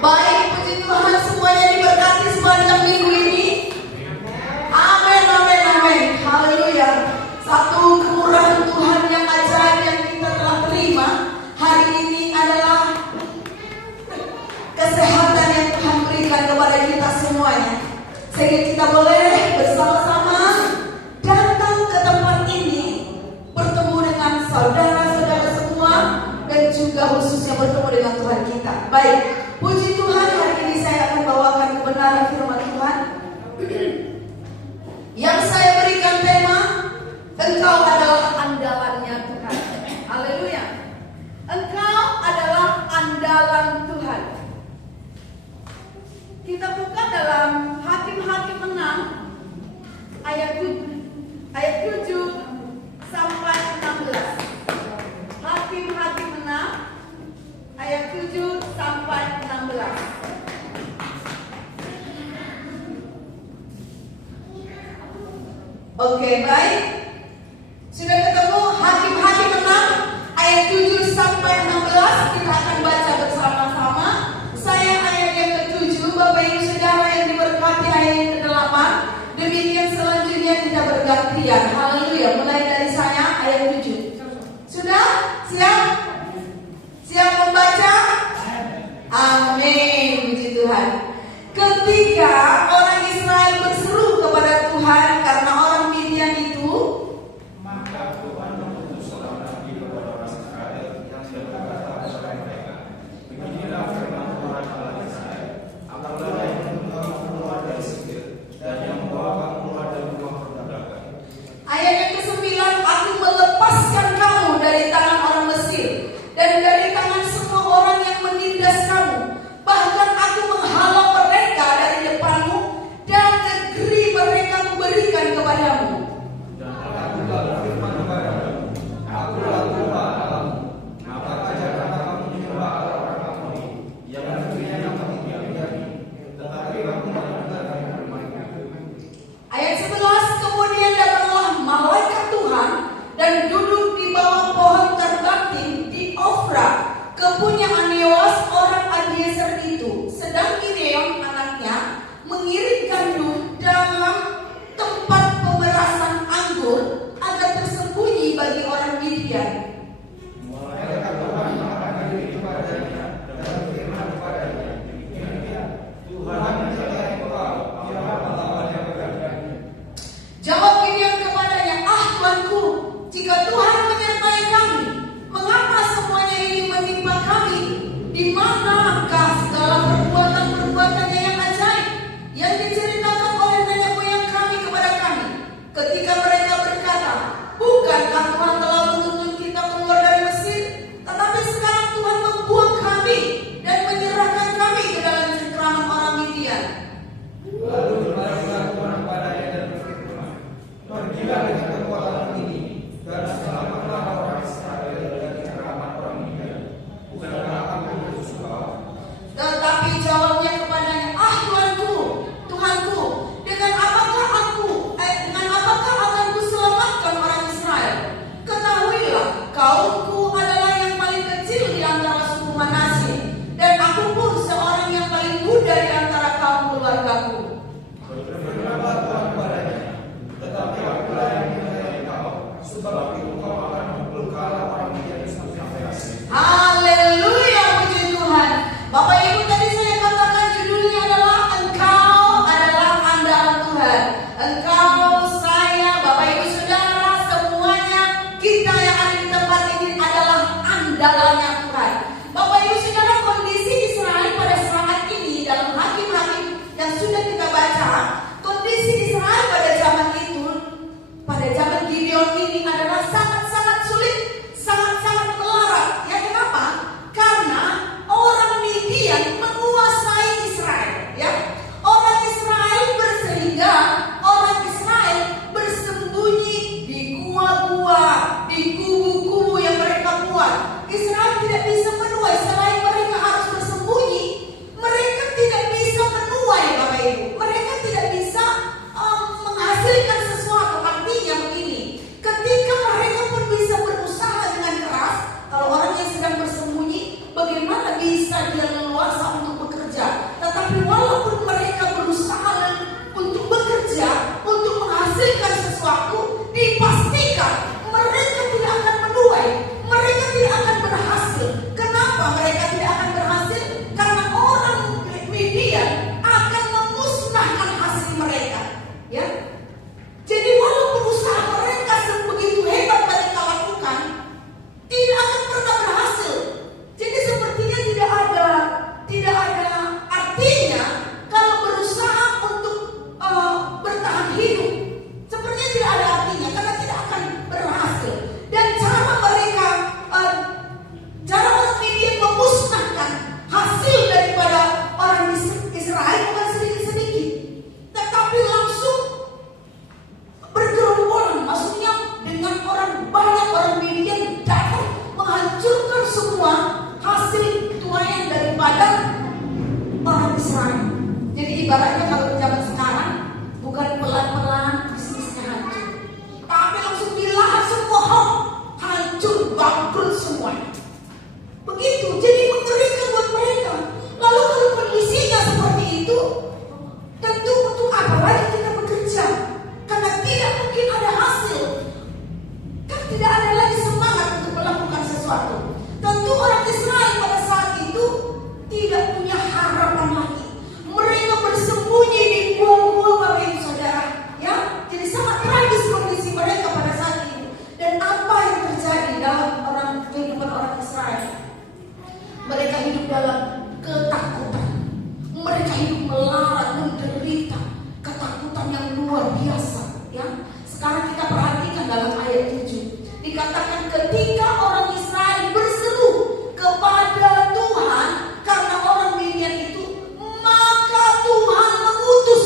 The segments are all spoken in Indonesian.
Baik, puji Tuhan semuanya diberkati sepanjang minggu ini. Amin, amin, amin. Haleluya. Satu kemurahan Tuhan yang ajaib yang kita telah terima hari ini adalah kesehatan yang Tuhan berikan kepada kita semuanya, sehingga kita boleh bersama-sama datang ke tempat ini, bertemu dengan saudara-saudara semua, dan juga khususnya bertemu dengan Tuhan kita. Baik, puji Tuhan, hari ini saya akan bawakan kebenaran firman Tuhan yang saya berikan tema, Engkau adalah andalannya Tuhan. Haleluya. Engkau adalah andalan Tuhan. Kita buka dalam Hakim-Hakim 6 ayat 7 sampai 16. Hakim-Hakim 6 ayat 7 sampai 16. Oke, baik. Sudah ketemu Hakim-Hakim 6 ayat 7 sampai 16. Kita akan baca bersama-sama. Saya ayat yang ke-7, Bapak Ibu Saudara yang diberkati ayat yang ke-8. Demikian selanjutnya kita bergantian. Haleluya. Mulai dari saya ayat 7. Sudah? Siap? Siap membaca? Amin. Puji Tuhan. Ketika orang Israel berseru kepada Tuhan karena orang Midian itu, maka Tuhan mengutus seorang nabi kepada orang Israel yang berkata kepada mereka, beginilah firman Tuhan Allah Israel, akulah yang membawa kamu keluar dari Mesir dan yang membawa kamu keluar dari rumah perbudakan. Ayat yang ke-9, aku melepaskan kamu dari tangan orang Mesir dan dari tangan semua orang yang menindas kamu. Bahkan aku menghalau mereka dari depanmu dan negeri mereka kuberikan kepadamu. Dan aku berfirman kepadamu, akulah Tuhan Allahmu, maka ajarkan kamu menyembah Allah kamu yang negerinya yang kamu tinggali, tetapi kamu mendengarkan firman-Nya. Ayat 11, kemudian datanglah malaikat Tuhan dan duduk di bawah pohon terbanting di Ofra, kepunyaan Yoas orang Abiezer itu. Sedang Gideon anaknya mengirim gandum dalam tempat pemerasan anggur agar tersembunyi bagi orang Midian. Malaikat Tuhan mengatakan diri kepadanya dan berfirman kepadanya, demikian Tuhan menjaga engkau, jangan melawan yang berani. Jawab Gideon kepadanya, Tuanku, jika Tuhan menyertai kami, mengapa semuanya ini menimpa kami? Di manakah segala perbuatan-perbuatannya yang ajaib yang diceritakan oleh nenek moyang kami kepada kami? Ketika mereka berkata, bukankah Tuhan telah menuntun kita keluar dari Mesir? Tetapi sekarang Tuhan membuang kami dan menyerahkan kami ke dalam cengkraman orang Midian. Lalu berbaliklah Tuhan kepadanya dan berfirman, pergilah dengan kekuatan ini dan selamatlah orang Israel dari cengkraman orang Midian. Bukankah aku mengutus kau? Tetapi jawabnya kepadanya, Tetapi walaupun mereka berusaha untuk bekerja, untuk menghasilkan sesuatu, dipastikan mereka tidak akan menuai, mereka tidak akan berhasil. Kenapa mereka tidak akan berhasil? Karena orang media akan memusnahkan hasil mereka, ya. Jadi walaupun usaha mereka sebegitu hebat mereka lakukan, tidak akan pernah berhasil. Jadi sepertinya tidak ada artinya kalau berusaha untuk bertahan hidup. Sepertinya tidak ada artinya karena tidak akan berhasil. Dan cara orang media memusnahkan hasil daripada orang Israel bukan sedikit-sedikit, tetapi langsung bergerombolan, maksudnya dengan banyak orang media datang menghancurkan semua hasil tuayan daripada orang Israel. Jadi ibaratnya kalau zaman sekarang bukan pelan-pelan bisnisnya hancur, tapi langsung dilahap semua, hancur, bangkrut semuanya. Begitu, jadi mengerikan buat mereka. Lalu kalau kondisinya seperti itu, tentu untuk apa lagi kita bekerja? Karena tidak mungkin ada hasil, kan tidak ada lagi semangat untuk melakukan sesuatu. Tentu orang Israel pada saat itu tidak punya harapan lagi. Mereka bersembunyi di gua-gua, Bapak Ibu Saudara, ya. Jadi sangat tragis kondisi mereka pada saat itu. Dan apa yang terjadi dalam kehidupan orang Israel? Mereka hidup dalam ketakutan. Mereka hidup melarat, menderita, ketakutan yang luar biasa, ya. Sekarang kita perhatikan dalam ayat 7. Dikatakan ketika orang Israel berseru kepada Tuhan karena orang Midian itu, maka Tuhan mengutus.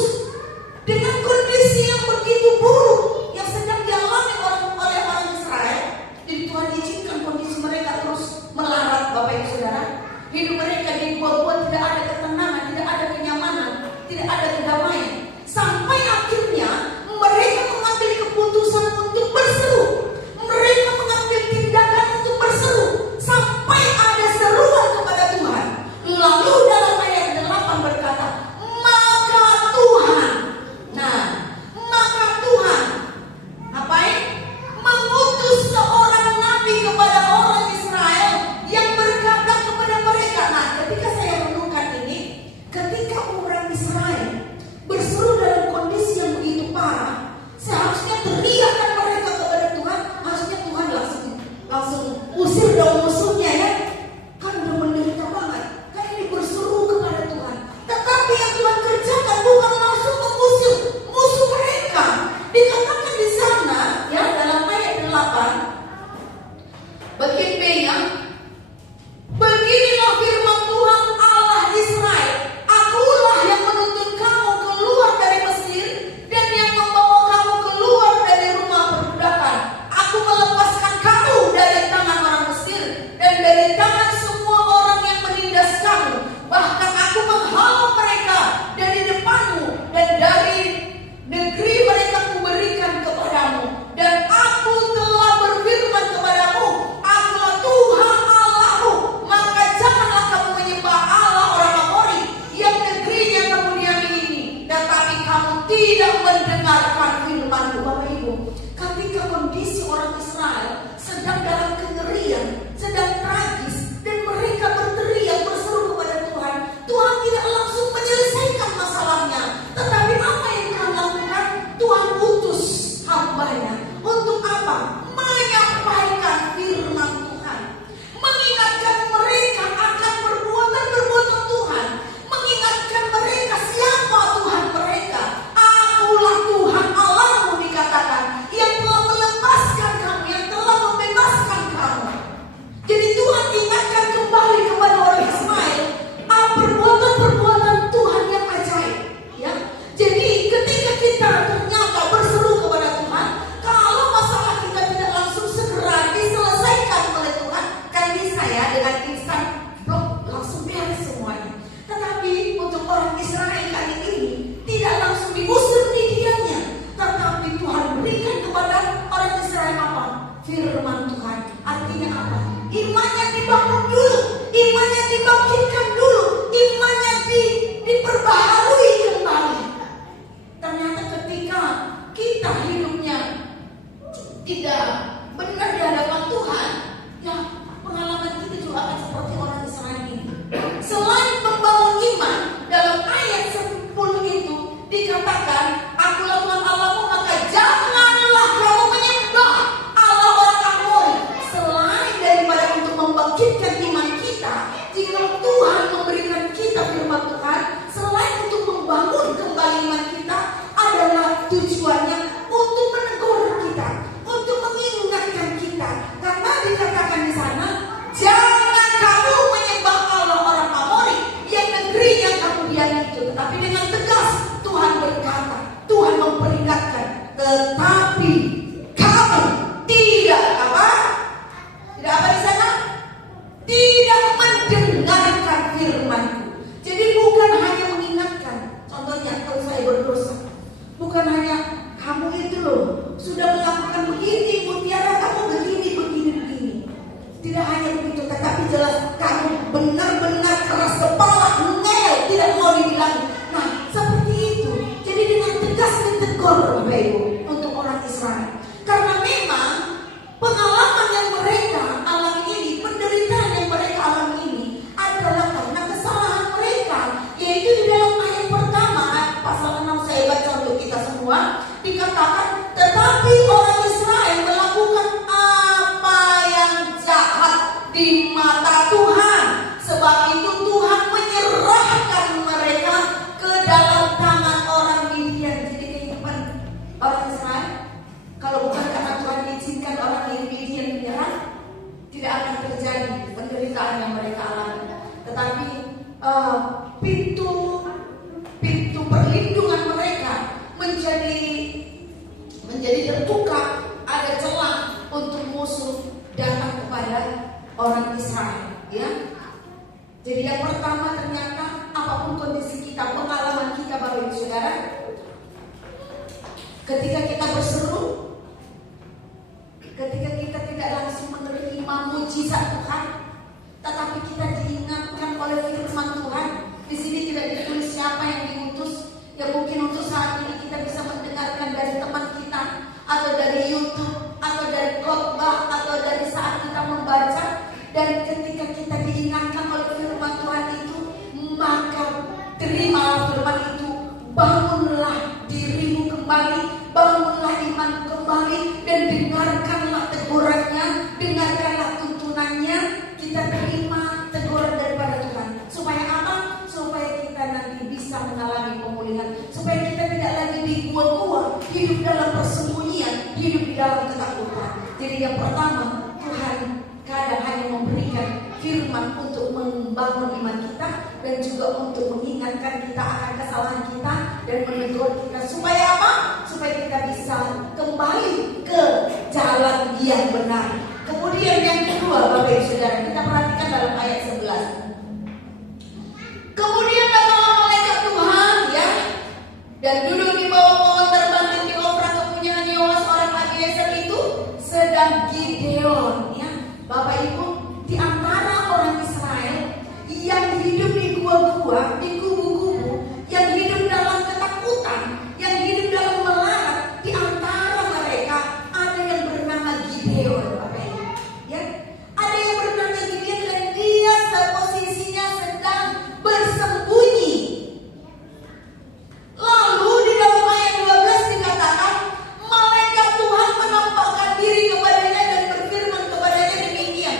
Dengan kondisi yang begitu buruk yang sedang dialami oleh orang Israel, jadi Tuhan izinkan kondisi mereka terus melarat, Bapak Ibu Saudara. Hidup mereka di gua-gua tidak ada ketenangan, tidak ada kenyamanan, tidak ada kedamaian. Sampai akhirnya mereka mengambil keputusan untuk berseru. Mereka mengambil tindakan untuk berseru sampai ada seruan kepada Tuhan. Lalu dalam ayat 8 berkata, maka Tuhan. Nah, maka Tuhan ngapain? Mengutus seorang nabi kepada orang Israel yang berkata kepada mereka. Nah, Selain membangun iman, dalam ayat 10 itu dikatakan, akulah Tuhan Allahmu, maka janganlah kamu menyembah Allah orang Amori. Selain daripada untuk membangkitkan iman kita, jika Tuhan memberikan kita firman Tuhan, selain untuk membangun kembali iman kita, adalah tujuannya untuk menegur kita, untuk mengingatkan kita. Karena dikatakan di sana, jangan kamu menyembah Allah orang Amori yang negeri yang kamu diami itu. Tetapi dengan tegas Tuhan berkata, Tuhan memperingatkan, tetapi kamu tidak apa? Tidak apa di sana? Tidak mendengarkan firman-Ku. Jadi bukan hanya mengingatkan. Contohnya kalau saya berdosa, bukan hanya kamu itu loh sudah melakukan begini, mutiara kamu begini. Tidak hanya begitu, tetapi jelas kamu benar-benar keras kepala, ngel, tidak mau dibilang. Nah, seperti itu. Jadi dengan tegas ditegur Bapak Ibu untuk orang Israel. Karena memang pengalaman yang mereka alami ini, penderitaan yang mereka alami ini adalah karena kesalahan mereka. Yaitu di dalam ayat pertama, pasal 6 saya baca untuk kita semua, dikatakan, tetapi orang Israel melakukan apa yang jahat di mata Tuhan. Sebab itu Tuhan menyerahkan mereka ke dalam tangan orang Midian. Jadi kehidupan orang Israel, kalau bukan karena Tuhan izinkan orang Midian menyerang, tidak akan terjadi penderitaan yang mereka alami. Tetapi pintu perlindungan mereka menjadi terbuka, ada celah untuk musuh datang kepada orang Israel, ya. Jadi yang pertama, ternyata apapun kondisi kita, pengalaman kita Bapak Ibu Saudara, ketika kita berseru, ketika kita tidak langsung menerima mujizat Tuhan, tetapi kita diingatkan oleh firman Tuhan. Di sini tidak ditulis siapa yang diutus. Ya mungkin untuk saat ini kita bisa mendengarkan dari teman kita, atau dari YouTube, atau dari khotbah, atau dari saat kita membaca. Dan ketika kita diingatkan oleh firman Tuhan itu, maka terimalah firman itu, bangunlah dirimu kembali, bangunlah iman kembali, dan dengarkanlah tegurannya, dengarkanlah tuntunannya. Kita terima teguran daripada Tuhan. Supaya apa? Supaya kita nanti bisa mengalami pemulihan. Supaya kita tidak lagi di gua-gua, hidup dalam persembunyian, hidup di dalam ketakutan. Jadi yang pertama, Tuhan kadang hanya memberikan firman untuk membangun iman kita, dan juga untuk mengingatkan kita akan kesalahan kita dan menegur kita. Supaya apa? Supaya kita bisa kembali ke jalan yang benar. Kemudian yang kedua Bapak Ibu Saudara, kita perhatikan dalam ayat 11. Kemudian datanglah malaikat Tuhan, ya, dan duduk di bawah pohon terbang di Ofra kepunyaan Yoas orang Abiezer itu, sedang Gideon, ya. Bapak Ibu, di antara orang Israel yang hidup di gua-gua, di kubu-kubu, yang hidup dalam ketakutan, yang hidup dalam melarat, di antara mereka ada yang bernama Gideon, Bapak Ibu, ya. Ada yang bernama Gideon, dan dia posisinya sedang bersembunyi. Lalu di dalam ayat 12 dikatakan, malaikat Tuhan menampakkan diri kepadanya dan berfirman kepadanya demikian,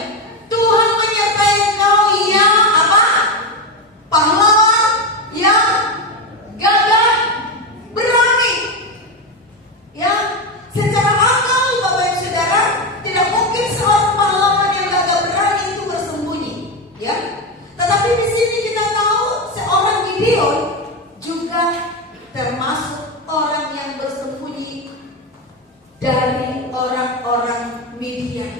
Tuhan menyertai engkau, ya apa? Pahlawan, ya gagah, berani. Ya, secara akal Bapak Ibu Saudara, tidak mungkin seorang pahlawan yang gagah berani itu bersembunyi, ya. Tetapi di sini kita tahu seorang Gideon juga termasuk orang yang bersembunyi dari orang-orang Midian.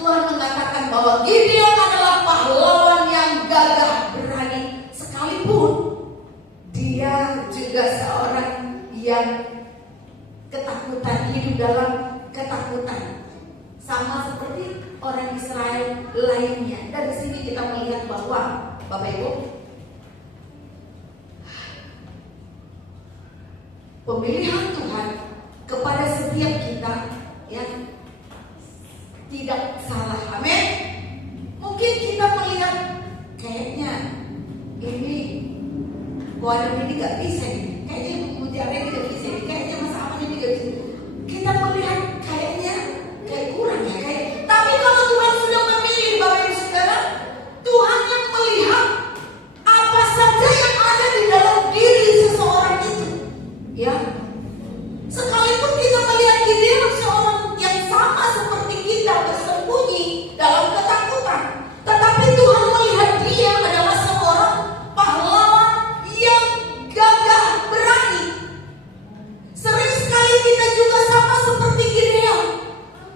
Tuhan mengatakan bahwa Gideon adalah pahlawan yang gagah berani, sekalipun dia juga seorang yang ketakutan, hidup dalam ketakutan, sama seperti orang Israel lainnya. Dan di sini kita melihat bahwa Bapak Ibu, pemilihan Tuhan kepada setiap kita, ya, tidak salah. Amin. Mungkin kita melihat kayaknya ini Waduh ini gak bisa nih. Kayaknya mutiara ini gak bisa nih. Kayaknya Mas Aman ini gak bisa. Kita melihat kayaknya kayak kurang ya. Tapi kalau Tuhan sudah memilih Bapak Ibu Saudara, Tuhan yang melihat apa saja yang ada di dalam diri seseorang itu. Ya. Sekalipun kita melihat Gideon seorang yang sama seperti kita bersembunyi dalam ketakutan, tetapi Tuhan melihat dia adalah seorang pahlawan yang gagah berani. Sering sekali kita juga sama seperti Gideon,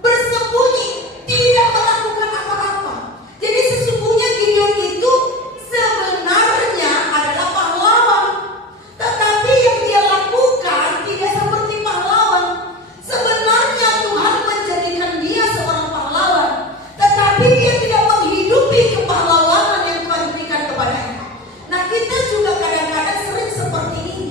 bersembunyi, tidak melakukan apa-apa. Jadi sesungguhnya Gideon itu sebenarnya adalah pahlawan, tetapi yang dia lakukan tidak seperti pahlawan. Sebenarnya Tuhan menjadikan dia seorang pahlawan, tetapi dia tidak menghidupi kepahlawanan yang Tuhan berikan kepadanya. Nah, kita juga kadang-kadang sering seperti ini.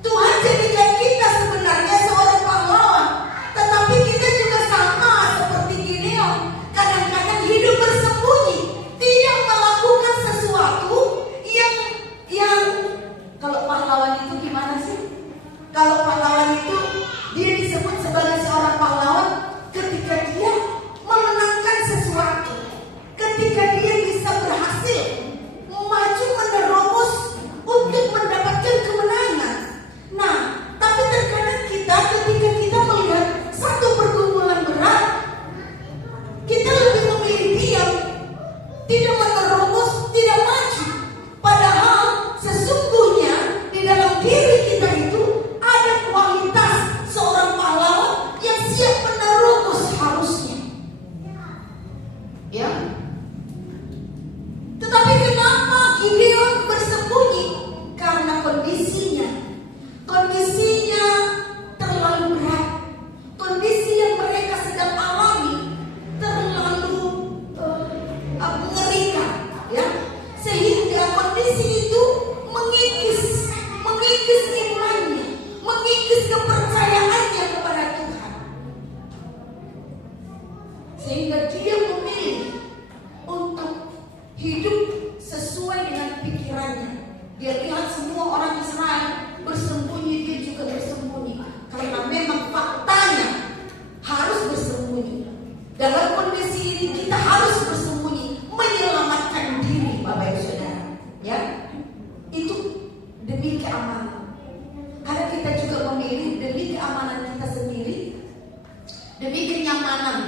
Tuhan jadikan kita sebenarnya seorang pahlawan, tetapi kita juga sama seperti Gideon. Kadang-kadang hidup bersembunyi, tidak melakukan sesuatu yang kalau pahlawan itu gimana sih? Kalau pahlawan itu dia disebut sebagai seorang pahlawan ketika dia memenangkan sesuatu, ketika dia bisa berhasil maju menerobos untuk mendapatkan kemenangan. Nah, tapi terkadang kita ketika kita melihat satu pergumulan berat, kita lebih memilih diam, tidak menerobos, tidak maju. Padahal sesungguhnya di dalam diri kita itu ada kualitas seorang pahlawan yang siap menerobos harusnya. Ya. Tetapi kenapa Gideon bersembunyi? Karena kondisinya terlalu berat. Kondisi yang mereka sedang alami terlalu mengerikan, ya. Sehingga kondisi itu mengikis imannya, mengikis kepercayaannya kepada Tuhan. Sehingga dia memilih untuk hidup sesuai dengan pikirannya. Dia lihat semua orang Israel bersembunyi, dia juga bersembunyi. Karena memang faktanya harus bersembunyi. Dalam kondisi ini kita harus bersembunyi, menyelamatkan diri, Bapak Ibu Saudara. Ya, itu demi keamanan. Karena kita juga memilih demi keamanan kita sendiri, demi kenyamanan,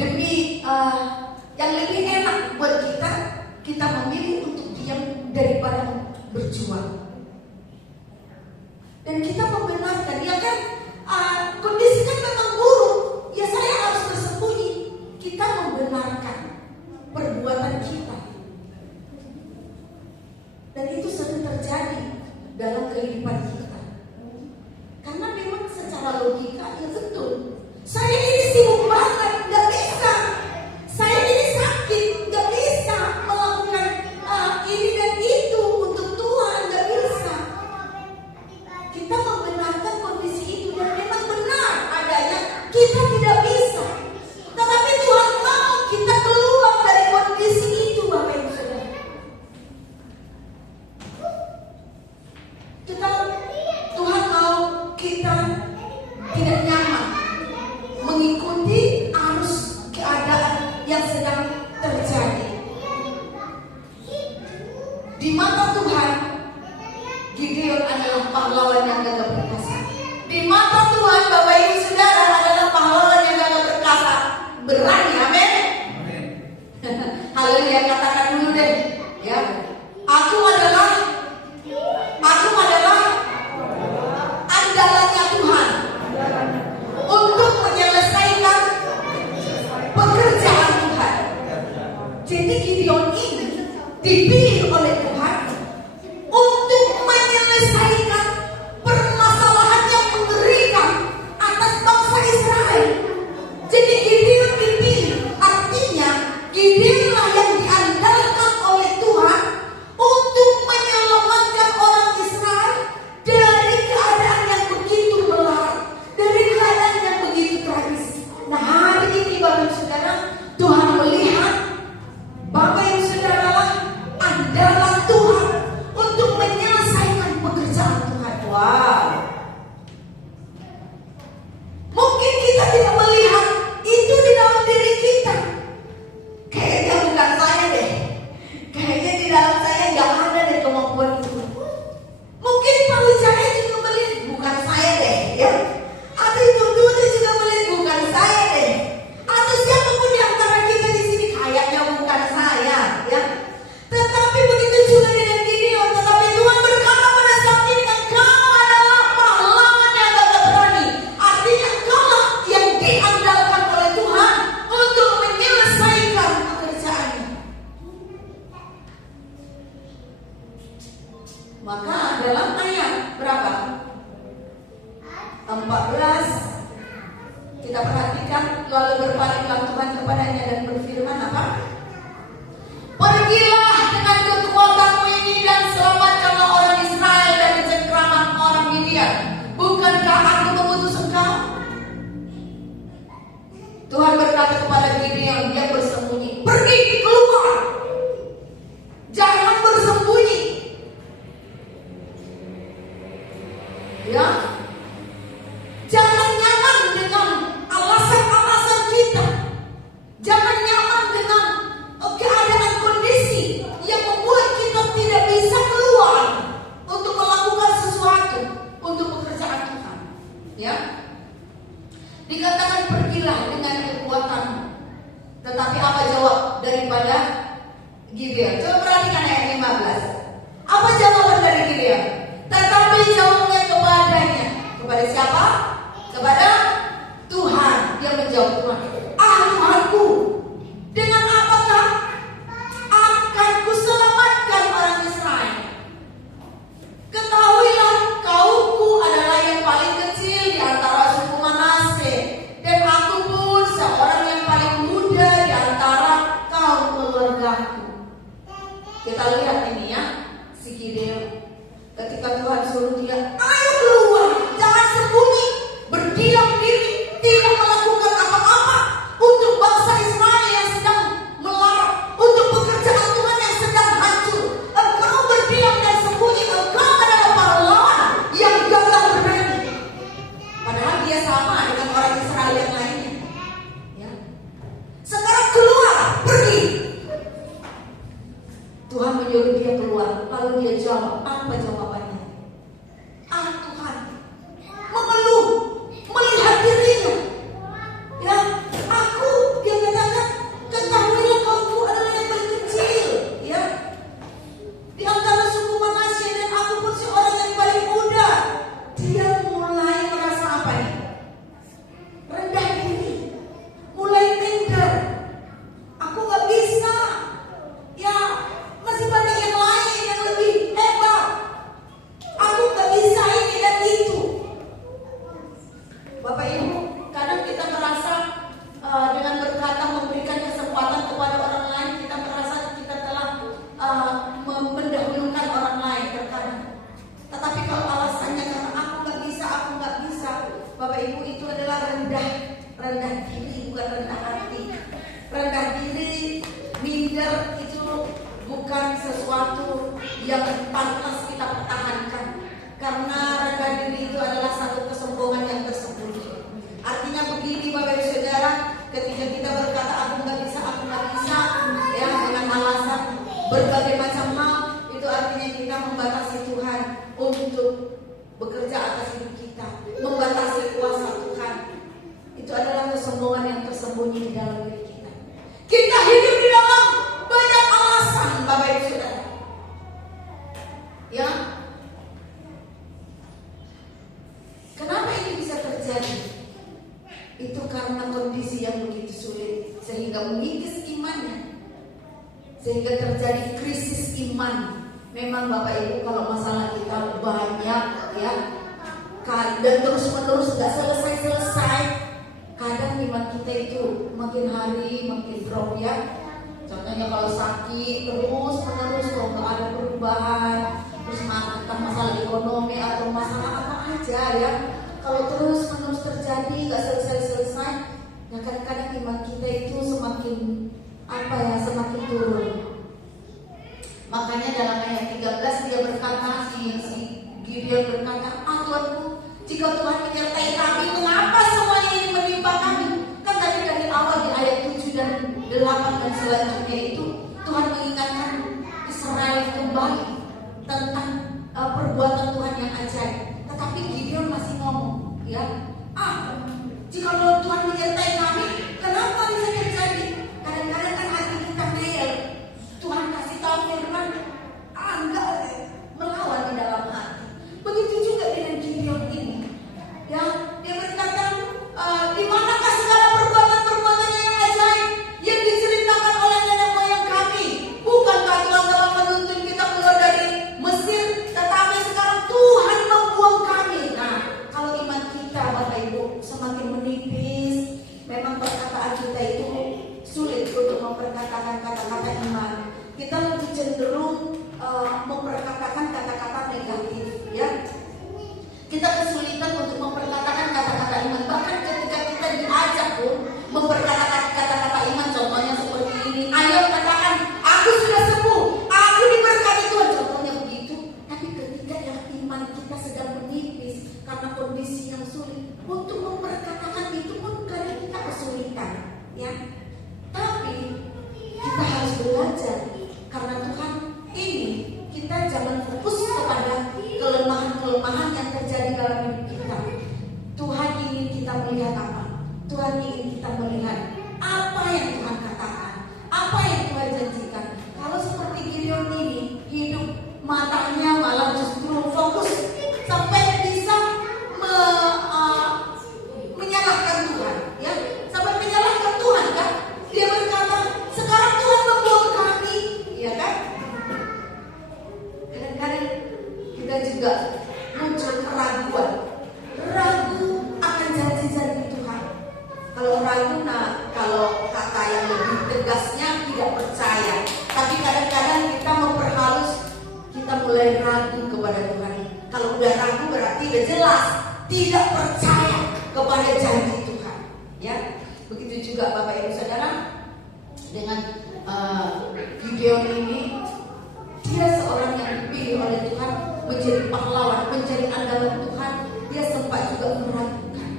demi yang lebih enak buat kita memilih untuk diam daripada berjuang. Dan kita membenarkan, ya kan, kondisi kan memang buruk, ya saya harus bersembunyi. Kita membenarkan perbuatan kita. Dan itu sering terjadi dalam kehidupan kita. Karena memang secara logika, ya betul, saya ini sibuk banget, gak bisa. Saya ini sakit, gak bisa melakukan ini dan itu untuk Tuhan, gak bisa. Kita membenarkan kondisi itu dan memang benar adanya kita tidak bisa. Tetapi Tuhan mau kita keluar dari kondisi itu, Bapak Ibu Saudara. Tuhan mau kita tidak nyaman mengikuti arus keadaan yang sedang terjadi. Di mata Tuhan, Gideon adalah pahlawan yang gagah perkasa. Di mata Tuhan, Bapak Ibu Saudara, adalah pahlawan yang gagah perkasa. Berani, amin. Haleluya, katakan dulu deh, ya. Aku adalah andalannya Tuhan untuk menyelesaikan pekerjaan Tuhan. Jadi Gideon ini dipilih oleh Tuhan untuk menyelesaikan permasalahan yang mengerikan atas bangsa Israel. Jadi Gideon dipilih, artinya Gideonlah yang diandalkan oleh Tuhan untuk menyelamatkan orang Israel dari keadaan yang begitu melarat, dari keadaan yang begitu tragis. Nah, hari ini Bapak Ibu Saudara, Tuhan melihat Bapak Ibu Saudara Maka dalam ayat berapa? 14 kita perhatikan, lalu berpalinglah Tuhan kepadanya dan berfirman apa? Pergilah dengan kekuatanmu ini dan selamatkanlah orang Israel dari cengkraman orang Midian. Bukankah aku mengutus engkau? Tuhan berkata kepada Gideon, dia bersembunyi. Pergi keluar, jangan bersembunyi. Ya, jangan nyaman dengan alasan-alasan kita. Jangan nyaman dengan keadaan kondisi yang membuat kita tidak bisa keluar untuk melakukan sesuatu untuk pekerjaan Tuhan. Ya, dikatakan pergilah dengan kekuatanmu. Tetapi apa jawab daripada Gideon? Coba perhatikan ayat 15. Apa jawaban dari Gideon? Tetapi jawabnya kepadanya. Kepada siapa? Kepada Tuhan. Dia menjawab Tuhan. Tuhanku, dengan apakah akan kuselamatkan orang Israel? Ketahuilah, kaumku adalah yang paling kecil di antara suku Manase, dan aku pun seorang yang paling muda di antara kaum keluargaku. Kita lihat ini ya, si Gideon. Ketika Tuhan suruh dia, ayo keluar, jangan sembunyi, berdiam diri, tidak melakukan apa-apa untuk bangsa Israel yang sedang melarat, untuk pekerjaan Tuhan yang sedang hancur. Engkau berdiam dan sembunyi, engkau adalah pahlawan yang gagal berani. Padahal dia sama dengan orang Israel yang lainnya. Ya. Sekarang keluar, pergi. Tuhan menyuruh dia keluar, lalu dia jawab, apa jawabannya? Tuhan, mengeluh, melihat dirinya. Ya, dia katakan, ketahuilah kaumku adalah yang paling kecil. Ya, di antara suku Manasye, dan aku pun seorang yang paling muda. Dia mulai merasa apa ini? Rendah diri, mulai minder. Aku gak bisa. Ya, masih banyak yang lain yang lebih hebat. Aku gak bisa ini dan itu. Bapak Ibu, kadang kita merasa dengan berkata memberikan kesempatan kepada orang lain, kita merasa kita telah mendahulukan orang lain terkadang. Tetapi kalau alasannya karena aku gak bisa, Bapak Ibu, itu adalah rendah diri, bukan rendah hati. Rendah diri, minder itu bukan sesuatu yang pantas kita pertahankan. Karena rendah diri itu adalah satu kesombongan yang tersembunyi. Artinya begini Bapak Ibu Saudara, ketika kita berkata aku nggak bisa, ya dengan alasan berbagai macam hal, itu artinya kita membatasi Tuhan untuk bekerja atas hidup kita, membatasi kuasa Tuhan. Itu adalah kesombongan yang tersembunyi di dalam diri kita. Kita hidup di dalam banyak alasan Bapak Ibu Saudara. Ya. Kenapa ini bisa terjadi? Itu karena kondisi yang begitu sulit sehingga mengikis imannya, sehingga terjadi krisis iman. Memang Bapak Ibu, kalau masalah kita banyak ya, dan terus menerus gak selesai. Kadang iman kita itu makin hari makin drop ya. Contohnya kalau sakit terus menerus, kalau nggak ada perubahan, terus entah masalah ekonomi atau masalah apa aja ya, kalau terus menerus terjadi nggak selesai, ya kadang-kadang iman kita itu semakin semakin turun. Makanya dalam ayat 13 dia berkata, si Gideon berkata, Tuhanku, jika Tuhan menyertai kami, mengapa semuanya ini menimpa kami? Kan tadi dari awal di ayat 7 dan 8 dan selanjutnya itu Tuhan mengingatkan Israel kembali tentang perbuatan Tuhan yang ajaib. Tetapi Gideon masih ngomong, ya, jika Tuhan menyertai kami, kenapa bisa terjadi? Kadang-kadang kan hati kita ngeyel. Tuhan kasih tahu firman, enggak melawan di dalam hati. Begitu juga dengan Gideon ini. Ya, dia berkata, di manakah segala perbuatan-perbuatan yang ajaib yang diceritakan oleh nenek moyang kami? matanya malah justru fokus sampai bisa menyalahkan Tuhan, ya, sampai menyalahkan Tuhan kan? Dia berkata, sekarang Tuhan membuang kami, ya kan? Kadang-kadang kita juga muncul keraguan, ragu akan janji-janji Tuhan. Kalau ragu, nah kalau kata yang lebih tegasnya tidak percaya. Tapi kadang-kadang kita memperhalus, kita mulai ragu kepada Tuhan. Kalau udah ragu berarti udah jelas tidak percaya kepada janji Tuhan. Ya, begitu juga Bapak Ibu Saudara dengan Gideon ini, dia seorang yang dipilih oleh Tuhan menjadi pahlawan, menjadi andalan Tuhan. Dia sempat juga meragukan,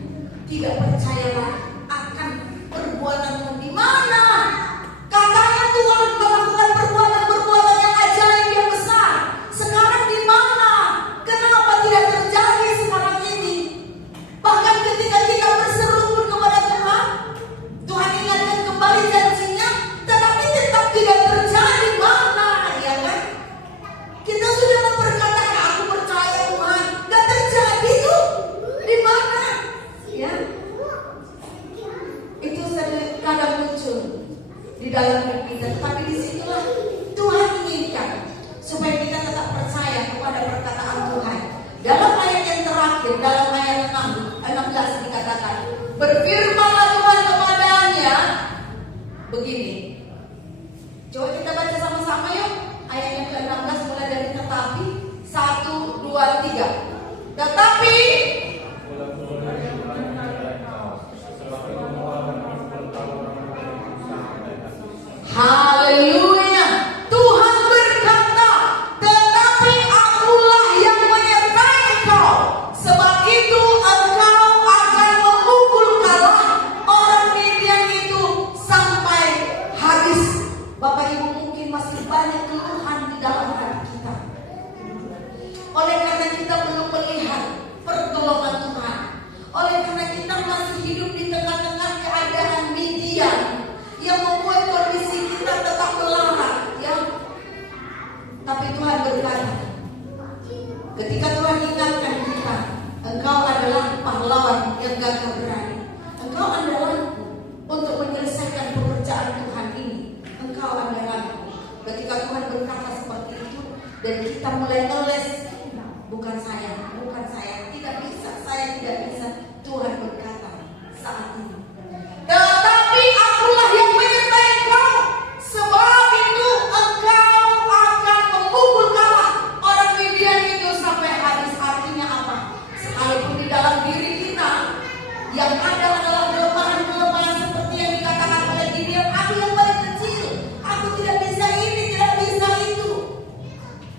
tidak percayalah akan perbuatan Tuhan. Di mana katanya Tuhan melakukan perbuatan-perbuatan yang ajaib, yang besar. Sekarang di mana? Kenapa tidak terjadi sekarang ini? Bahkan ketika kita berseru pun kepada Tuhan, Tuhan ingatkan kembali janjinya, tetapi tetap tidak terjadi. Mana, ya kan? Kita sudah memperkatakan, aku percaya Tuhan, gak terjadi tuh. Di mana? Ya, itu kadang muncul di dalam hidup kita. Tetapi disitulah Tuhan inginkan supaya kita tetap percaya kepada perkataan Tuhan. Dalam ayat yang terakhir, dalam ayat 16 dikatakan, berfirmanlah Tuhan kepadanya begini. Coba kita baca sama-sama yuk. Ayat yang ke-16 mulai dari tetapi. 1, 2, 3. Tetapi haleluya, Tuhan berkata, tetapi akulah yang menyertai engkau, sebab itu engkau akan memukul kalah orang Midian itu sampai habis. Bapak Ibu, mungkin masih banyak keluhan di dalam hati kita, oleh karena kita belum melihat pertolongan Tuhan, oleh karena kita masih hidup di tengah-tengah keadaan Midian yang membuat kondisi kita tetap melarat, ya. Tapi Tuhan berkata, ketika Tuhan ingatkan kita, engkau adalah pahlawan yang gagah berani, engkau andalanku untuk menyelesaikan pekerjaan Tuhan ini, engkau andalanku. Ketika Tuhan berkata seperti itu dan kita mulai ngeles, bukan saya, tidak bisa, saya tidak bisa. Tuhan berkata saat ini, tetapi akulah yang menyertai engkau, sebab itu engkau akan memukul kalah orang Midian itu sampai habis. Artinya apa? Sekalipun di dalam diri kita yang ada adalah kelemahan-kelemahan seperti yang dikatakan oleh Gideon, aku yang paling kecil, aku tidak bisa ini, tidak bisa itu,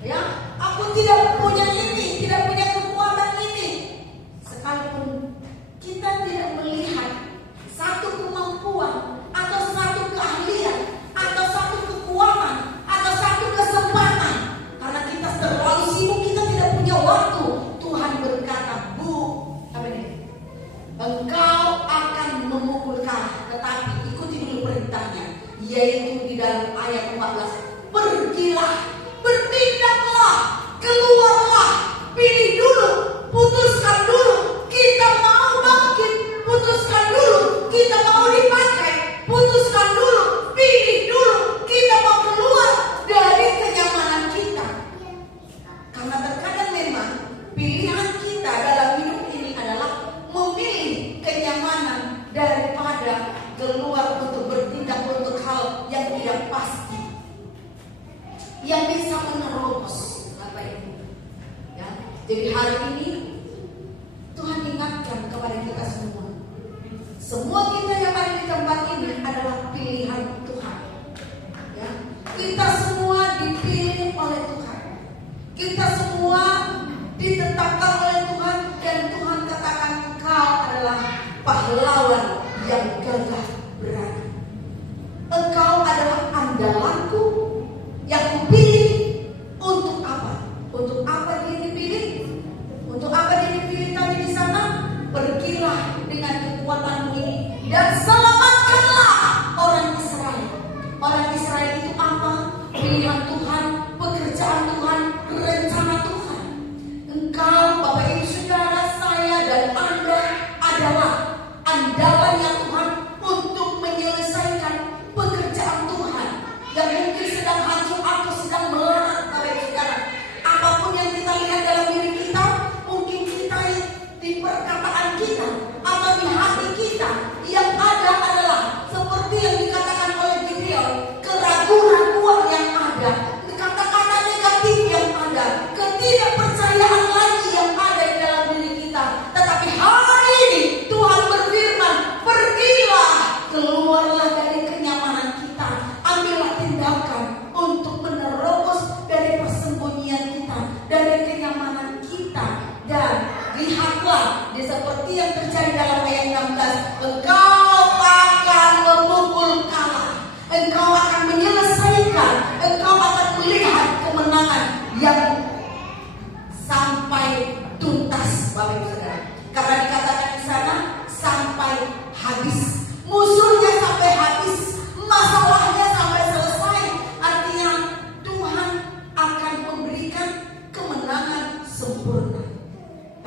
ya, aku tidak punya ini, tidak punya kekuatan ini. Sekalipun kita tidak melihat satu kemampuan atau satu keahlian atau satu kekuatan atau satu kesempatan, karena kita terlalu sibuk, kita tidak punya waktu. Tuhan berkata, Bu, apa ini? Engkau akan memukul kalah, tetapi ikuti dulu perintahnya, yaitu di dalam ayat 14, pergilah, bertindaklah, keluarlah, pilih dulu, putuskan dulu, kita mau bangkit, putuskan dulu, kita mau dipakai, putuskan dulu, pilih dulu, kita mau keluar dari kenyamanan kita. Karena terkadang memang pilihan kita dalam hidup ini adalah memilih kenyamanan daripada keluar untuk bertindak untuk hal yang tidak pasti, yang bisa menerobos, Bapak Ibu. Ya, jadi hari ini Tuhan ingatkan kepada kita semua. Semua kita yang ada di tempat ini adalah pilihan Tuhan. Ya, kita semua dipilih oleh Tuhan. Kita semua ditetapkan oleh Tuhan, dan Tuhan katakan engkau adalah pahlawan yang gagah berani. Engkau adalah andalanku yang kupilih. Untuk apa? Untuk apa dia dipilih? Untuk apa dia dipilih tadi di sana? Pergilah dengan kekuatanmu ini dan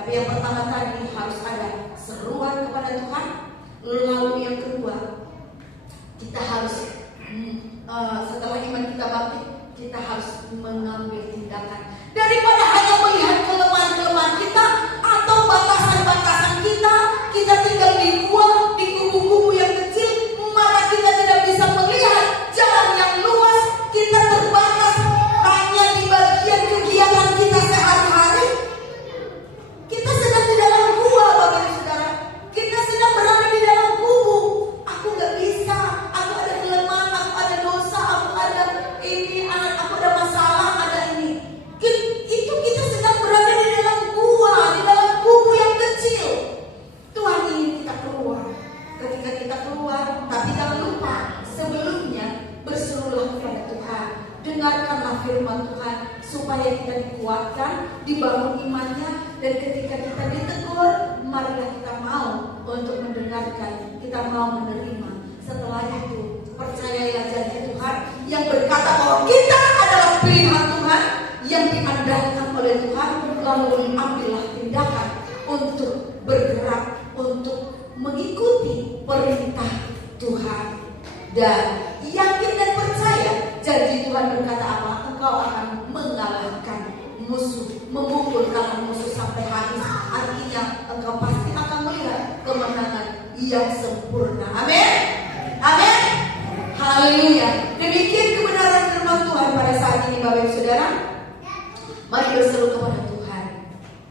Tapi yang pertama tadi harus ada seruan kepada Tuhan. Lalu yang kedua, kita harus setelah iman kita bangkit, kita harus mengambil tindakan. Daripada hanya melihat kelemahan-kelemahan kita atau batasan-batasan kita, kita tinggal di gua, di kubu-kubu yang kecil, maka kita tidak bisa melihat jalan yang luas. Kita terbatas hanya di bagian kegiatan kita sehari-hari. Kita sedang di dalam gua, Bapak dan Saudara. Kita sedang berada di dalam kubu. Aku nggak bisa, aku ada kelemahan, aku ada dosa, aku ada ini, aku ada masalah, ada ini. Itu kita sedang berada di dalam gua, di dalam kubu yang kecil. Tuhan ingin kita keluar. Ketika kita keluar, tapi jangan lupa sebelumnya berserulah kepada Tuhan. Dengarkanlah firman Tuhan supaya kita dikuatkan, dibangun imannya, dan ketika kita ditegur, marilah kita mau untuk mendengarkan, kita mau menerima. Setelah itu, percayalah janji Tuhan yang berkata bahwa kita adalah pilihan Tuhan yang diandalkan oleh Tuhan. Lalu ambillah tindakan untuk bergerak, untuk mengikuti perintah Tuhan. Dan yakin dan percaya janji Tuhan berkata apa? Engkau akan mengalahkan musuh, memukul kalah musuh sampai habis. Artinya engkau pasti akan melihat kemenangan yang sempurna. Amin. Amin. Haleluya. Demikian kebenaran firman Tuhan pada saat ini, Bapak Ibu Saudara. Mari berseru kepada Tuhan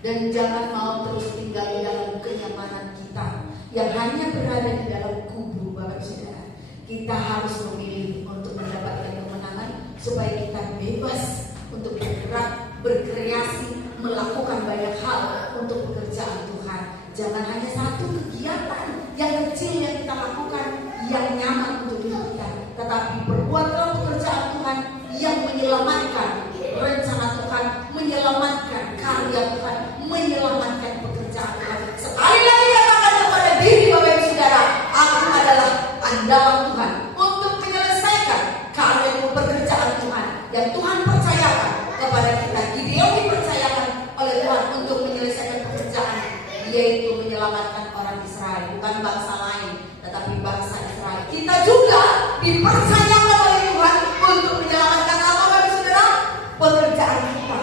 dan jangan mau terus tinggal di dalam kenyamanan kita yang hanya berada di dalam kubu, Bapak Ibu Saudara. Kita harus memilih untuk mendapatkan kemenangan supaya kita bebas untuk bergerak, berkreasi, melakukan banyak hal untuk pekerjaan Tuhan. Jangan hanya satu kegiatan yang kecil yang kita lakukan yang nyaman untuk hidup kita, tetapi perbuatlah pekerjaan Tuhan yang menyelamatkan rencana Tuhan, menyelamatkan karya Tuhan, menyelamatkan pekerjaan Tuhan. Sekali lagi katakan kepada diri Bapak Ibu Saudara, aku adalah andalan Tuhan untuk menyelesaikan karya pekerjaan Tuhan yang Tuhan percayakan kepada kita. Gideon dipercayakan oleh Tuhan untuk menyelesaikan pekerjaan, yaitu menyelamatkan orang Israel, bukan bangsa lain, tetapi bangsa Israel. Kita juga dipercayakan oleh Tuhan untuk menyelamatkan apa, Bapak Saudara? Pekerjaan kita,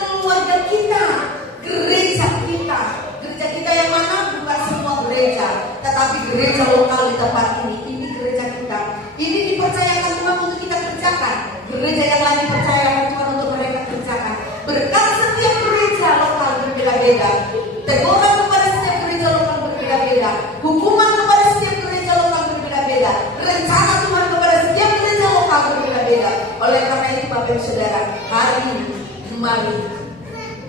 keluarga kita, gereja kita. Gereja kita yang mana? Bukan semua gereja, tetapi gereja lokal di tempat ini. Ini gereja kita. Ini dipercayakan Tuhan untuk kita kerjakan. Gereja yang lain dipercayakan Tuhan untuk mereka kerjakan. Berkat setiap gereja lokal berbeda-beda. Teguran kepada setiap gereja lokal berbeda-beda. Hukuman kepada setiap gereja lokal berbeda-beda. Rencana Tuhan kepada setiap gereja lokal berbeda-beda. Oleh karena itu, Bapak Ibu Saudara, hari ini mari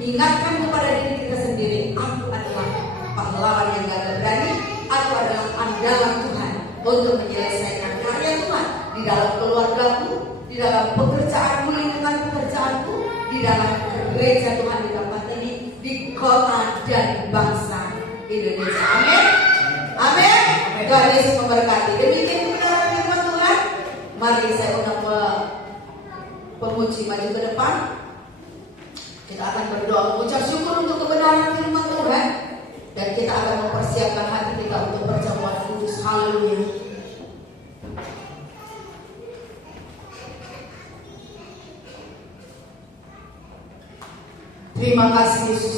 ingatkan kepada diri kita sendiri, aku adalah pahlawan yang gagah berani. Aku adalah andalan Tuhan untuk menyelesaikan karya Tuhan di dalam keluargaku, di dalam pekerjaanku, lingkungan pekerjaanku, di dalam gereja Tuhan di tempat ini, di kota dan bangsa Indonesia. Amin. Amin. Tuhan Yesus memberkati. Demikian kebenaran firman Tuhan. Mari saya undang pemuji maju ke depan. Kita akan berdoa mengucap syukur untuk kebenaran firman Tuhan, dan kita akan mempersiapkan hati kita untuk perjamuan kudus. Haleluya. Terima kasih Yesus.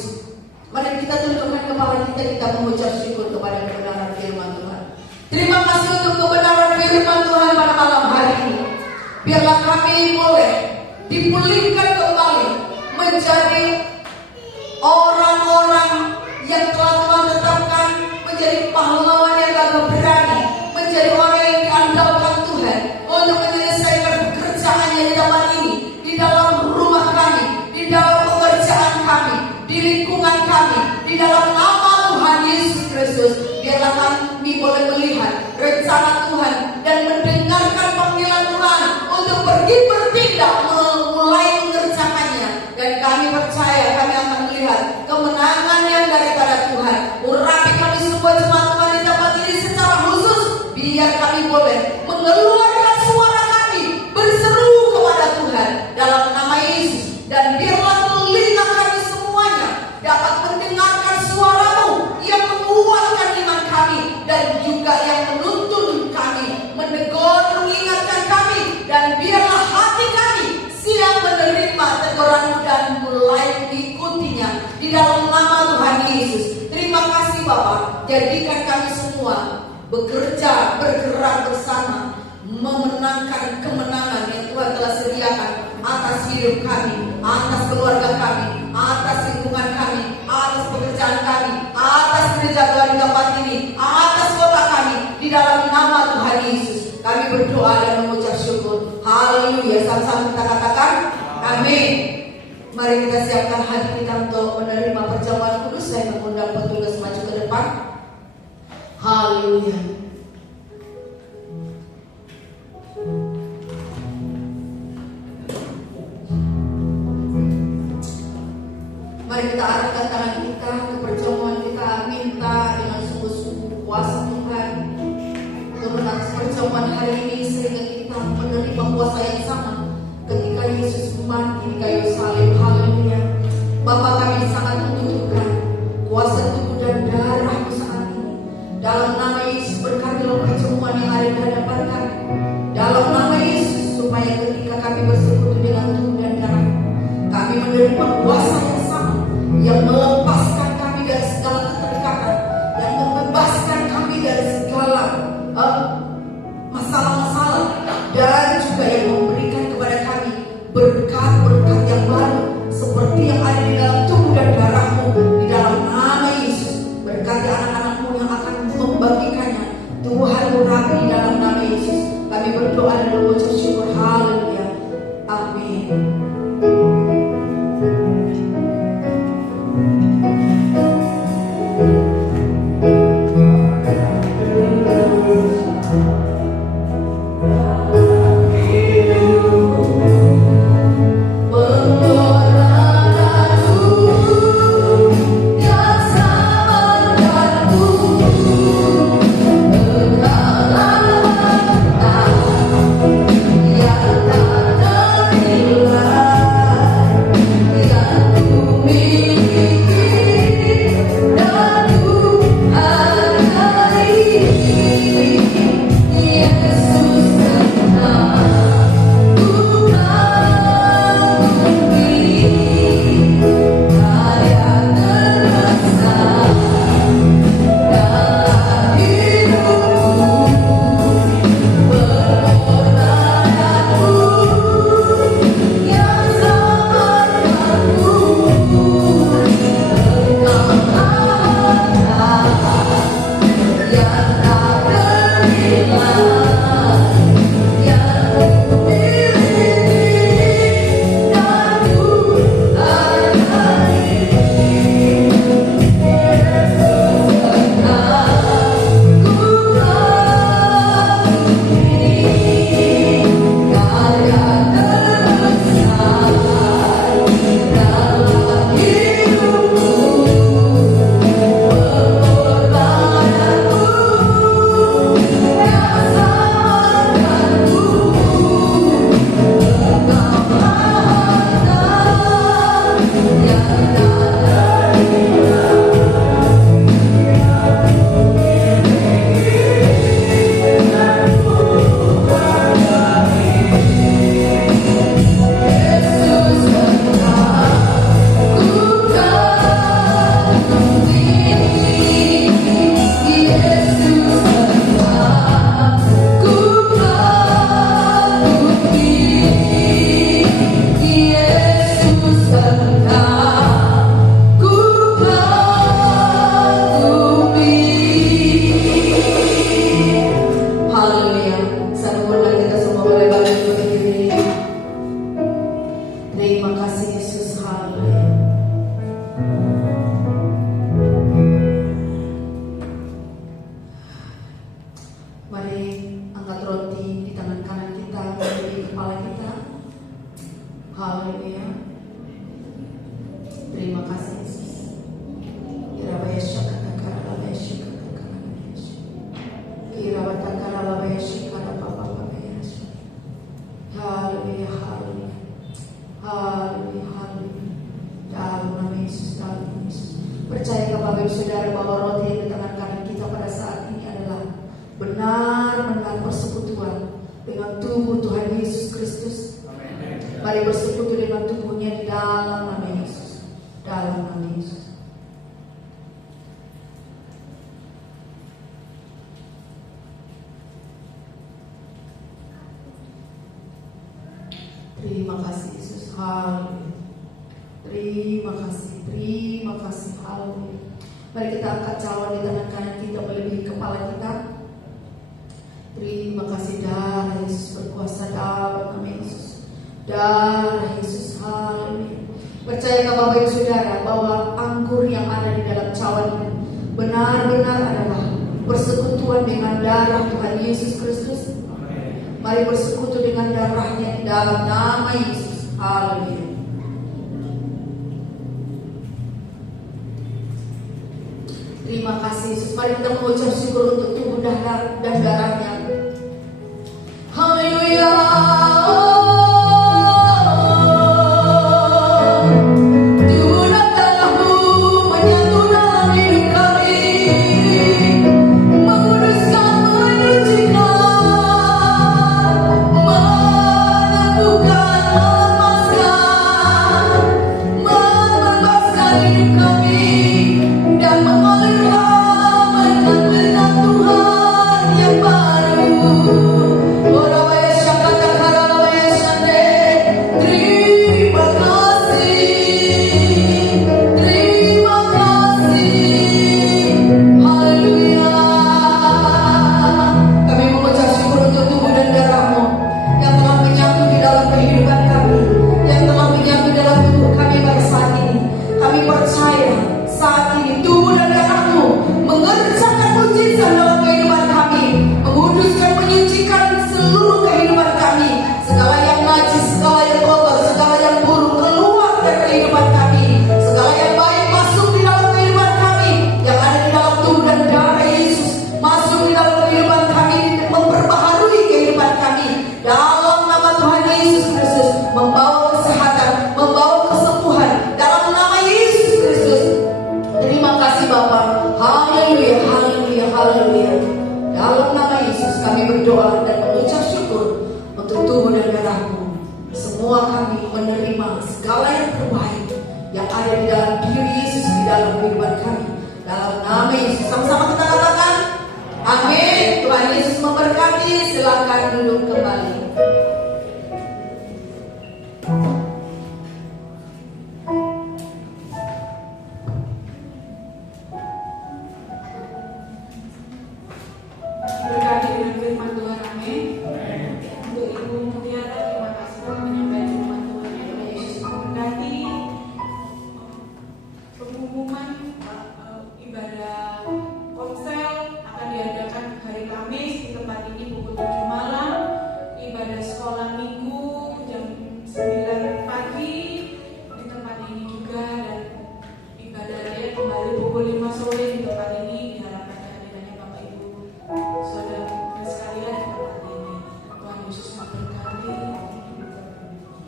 Mari kita tundukkan kepala kita mengucap syukur kepada kebenaran firman Tuhan. Terima kasih untuk kebenaran firman Tuhan pada malam hari ini. Biarlah kami boleh dipulihkan kembali menjadi orang-orang yang telah Tuhan tetapkan menjadi pahlawan yang gagah berani, menjadi orang yang diandalkan Tuhan untuk menyelesaikan pekerjaannya di tempat ini, di dalam rumah kami, di dalam pekerjaan kami, di lingkungan kami, di dalam nama Tuhan Yesus Kristus. Biarlah kami boleh melihat rencana Tuhan dan mendengarkan panggilan Tuhan untuk pergi bertindak, mulai mengerjakannya. Dan kami percaya kami akan melihat kemenangan yang daripada Tuhan. Urapi kami semua jemaat Tuhan di tempat ini secara khusus. Biar kami boleh mengeluarkan suara kami, berseru kepada Tuhan dalam nama Yesus. Dan biarlah telinga kami semuanya dapat mendengarkan suara secara bersama memenangkan kemenangan yang Tuhan telah sediakan atas hidup kami, atas keluarga kami, atas lingkungan kami, atas pekerjaan kami, atas gereja Tuhan di tempat ini, atas kota kami, di dalam nama Tuhan Yesus. Kami berdoa dan mengucap syukur. Haleluya. Sama-sama kita katakan amin. Mari kita siapkan hati kita untuk menerima perjamuan kudus. Saya mengundang petugas maju ke depan. Haleluya. Mari kita arahkan tangan kita ke perjamuan kita. Minta dengan sungguh-sungguh kuasa Tuhan turun atas perjamuan hari ini, sehingga kita menerima kuasa yang sama ketika Yesus mati di kayu salib. Haleluya. Bapa, kami sangat membutuhkan kuasa tubuh dan darah-Mu saat ini. Dalam nama Yesus, berkatilah perjamuan yang ada di hadapan kami. Dalam nama Yesus, supaya ketika kami bersekutu dengan tubuh dan darah, kami menerima kuasa yang sama, yang melepaskan kami dari segala keterikatan, yang membebaskan kami dari segala masalah-masalah, dan juga yang memberikan kepada kami berkat-berkat yang baru seperti yang ada di dalam tubuh dan darah-Mu. Di dalam nama Yesus, berkati anak-anak-Mu yang akan membagikannya. Tuhan urapi di dalam nama Yesus. Kami berdoa dan mengucap syukur. Haleluya. Amin. Percayakah Bapak Ibu Saudara bahwa roti yang di tangan kanan kita pada saat ini adalah benar-benar persekutuan dengan tubuh Tuhan Yesus Kristus. Mari bersekutu dengan tubuhnya di dalam nama Yesus. Dalam nama Yesus. Haleluya. Terima kasih, haleluya. Mari kita angkat cawan di tangan kanan kita melebihi kepala kita. Terima kasih, darah Yesus berkuasa, dalam nama Yesus. Darah Yesus, haleluya. Percayakan Bapak Ibu Saudara bahwa anggur yang ada di dalam cawan ini benar-benar adalah persekutuan dengan darah Tuhan Yesus Kristus. Mari bersekutu dengan darahnya di dalam nama Yesus. Haleluya. Terima kasih Yesus. Mari kita mengucap syukur untuk tubuh dan darahnya. Haleluya. Semua kami menerima segala yang terbaik yang ada di dalam diri Yesus, di dalam kehidupan kami. Dalam nama Yesus, sama-sama kita katakan amin. Tuhan Yesus memberkati. Silakan duduk kembali. Berkati dengan firman Tuhan, amin. Untuk Ibu Mutiara, terima kasih telah menyampaikan firman Tuhan yang Tuhan Yesus memberkati. Pengumuman ibadah konsel akan diadakan hari Kamis di tempat ini pukul 7 malam. Ibadah sekolah minggu jam 9 pagi di tempat ini juga, dan ibadah raya kembali pukul 5 sore di tempat ini. Diharapkan kehadirannya Bapak Ibu saudara sekalian di tempat ini. Tuhan Yesus memberkati.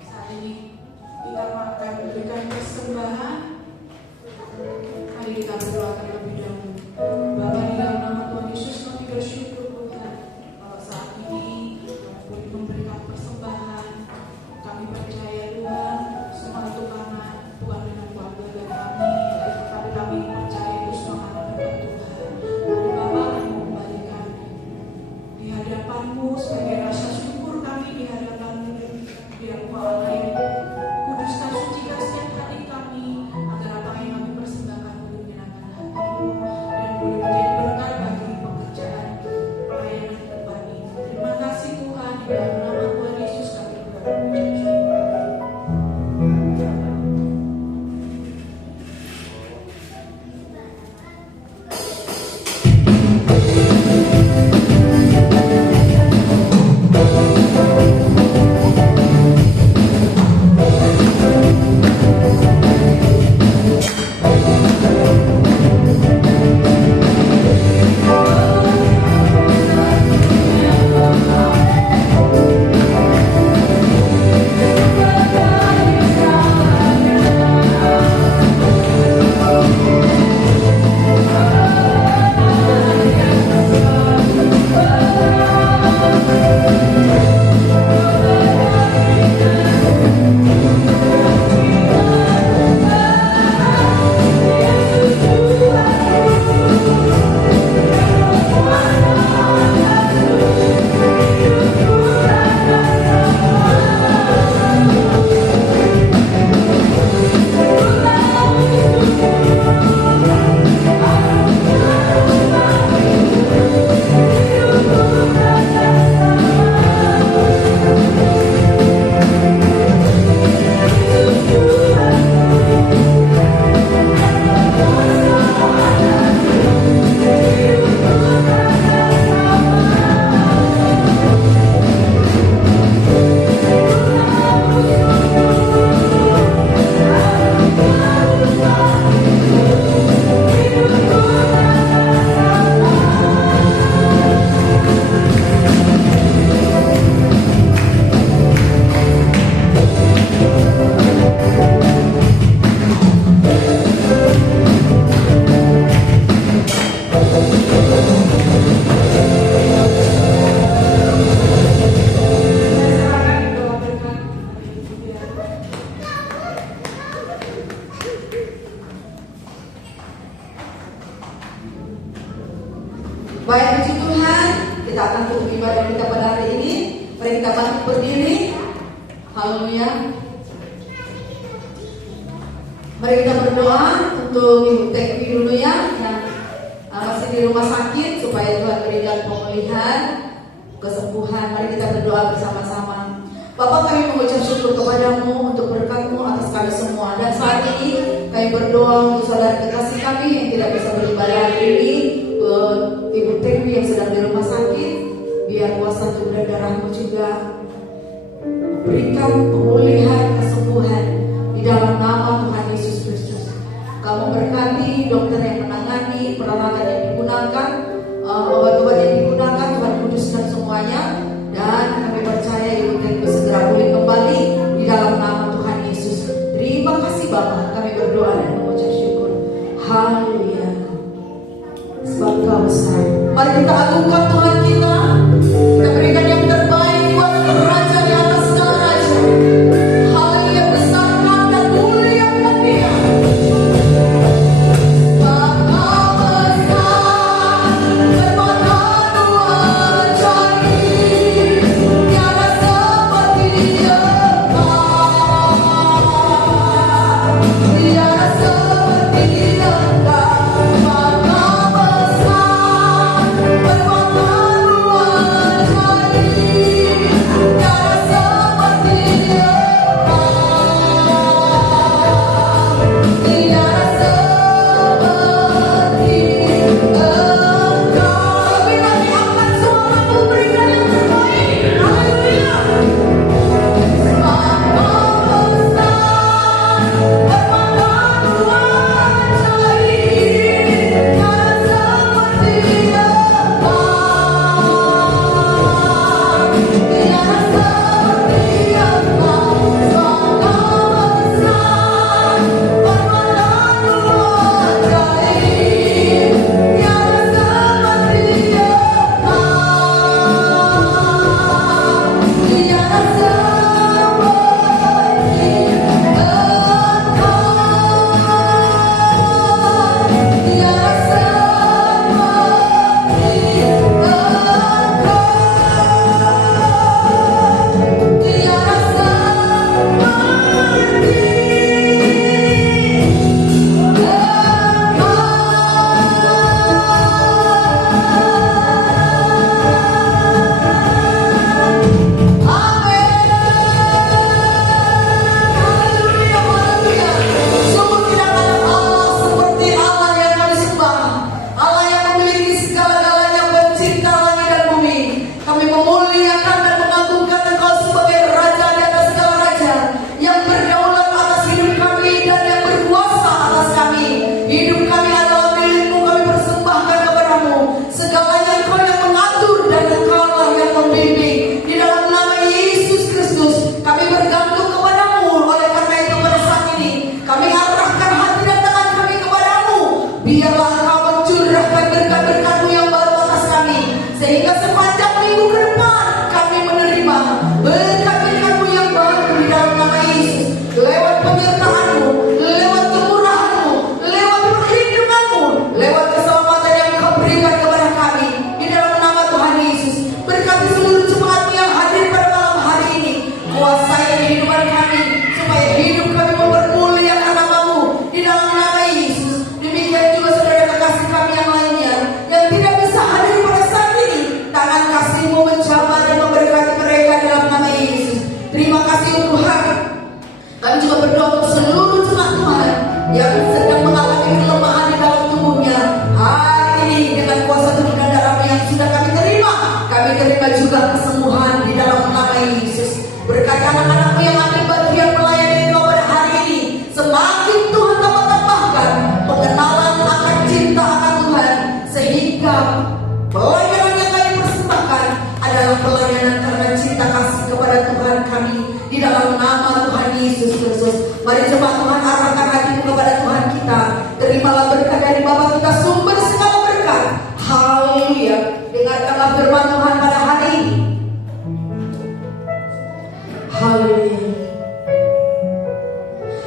Saat ini kita akan memberikan persembahan. Mari kita berdoa terlebih dahulu. Bapa, di dalam nama Tuhan Yesus kami bersyukur Tuhan bahwa saat ini kami boleh memberikan persembahan. Kami percaya Tuhan semua itu karena Tuhan dengan keluarga kami, tapi kami percaya itu semua karena berkat Tuhan. Mari Bapa, kami mengembalikan di hadapan-Mu sebagai rasa syukur kami di hadapan-Mu, biar Engkau Allah yang kuduskan, sucikan setiap hati kami, agar apa yang kami persembahkan boleh menyenangkan hati. Baik puji Tuhan, kita akan tutup ibadah kita pada hari ini. Mari kita bangkit berdiri. Haleluya. Mari kita berdoa untuk Ibu Tekwi dulu ya, yang masih di rumah sakit, supaya Tuhan berikan pemulihan, kesembuhan. Mari kita berdoa bersama-sama. Bapak, kami mengucap syukur kepadamu untuk berkat-Mu atas kami semua. Dan saat ini kami berdoa untuk saudara kekasih kami yang tidak bisa beribadah hari ini, Ibu Tekwi yang sedang di rumah sakit. Biar kuasa tubuh dan darah-Mu juga berikan pemulihan, kesembuhan di dalam nama Tuhan Yesus Kristus. Kamu berkati dokter yang menangani, peralatan yang digunakan, obat-obat yang digunakan, Tuhan kuduskan semuanya. Dan kami percaya Ibu Tekwi segera pulih kembali di dalam nama Tuhan Yesus. Terima kasih Bapa, kami berdoa dan mengucap syukur. Haleluya. Sebab Kau besar. Mari kita agungkan Tuhan kita. Kita berikan yang terbaik buat Raja di atas segala raja. Haleluya, besarkan dan muliakan Dia. Sebab Kau besar, bermata dua jari, tiada seperti Dia. Tiada seperti Dia. Sebab Kau besar, bermata dua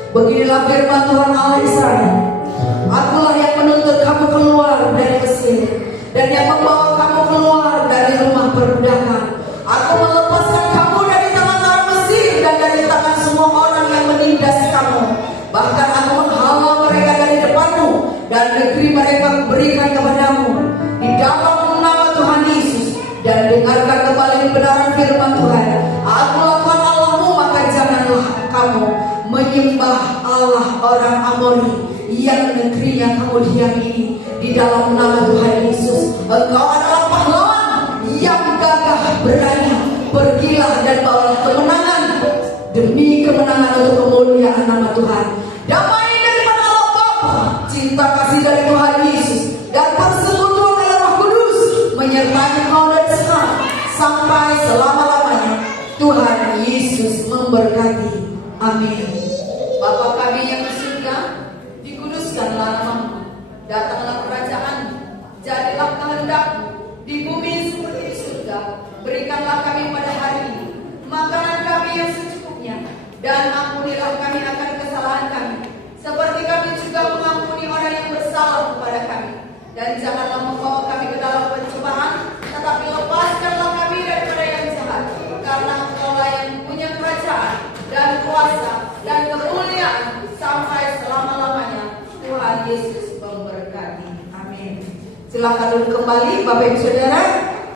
Beginilah firman Tuhan Allah Israel. Akulah yang menuntut kamu keluar dari Mesir, dan yang membawa kamu keluar dari rumah perbudakan. Aku melepaskan kamu dari tangan orang Mesir dan dari tangan semua orang yang menindas kamu. Bahkan aku menghalau mereka dari depanmu, dan negeri mereka berikan kepadamu. Di dalam nama Tuhan Yesus, dan dengarkan kembali kebenaran firman Tuhan. Akulah Tuhan Allahmu, maka janganlah kamu menyembah Allah orang Amori yang negerinya kamu diami ini. Di dalam nama Tuhan Yesus, engkau adalah pahlawan yang gagah berani. Pergilah dan bawalah kemenangan demi kemenangan untuk kemuliaan nama Tuhan. Damai daripada Allah Bapa, cinta kasih dari Tuhan Yesus, dan persekutuan dari Roh Kudus menyertai kau dari sekarang sampai selama-lamanya. Tuhan Yesus memberkati. Amin. Bapa kami yang di surga, dikuduskanlah namamu. Datanglah kerajaan-Mu, jadilah kehendak-Mu di bumi seperti di surga. Berikanlah kami pada hari ini makanan kami yang secukupnya, dan ampunilah kami akan kesalahan kami, seperti kami juga mengampuni orang yang bersalah kepada kami. Dan janganlah membawa kami ke dalam pencobaan, tetapi lepaskanlah kami daripada yang jahat. Karena Engkau-lah yang punya kerajaan dan kuasa dan kemuliaan sampai selama-lamanya. Tuhan Yesus memberkati. Amin. Silakan duduk kembali Bapak Ibu Saudara.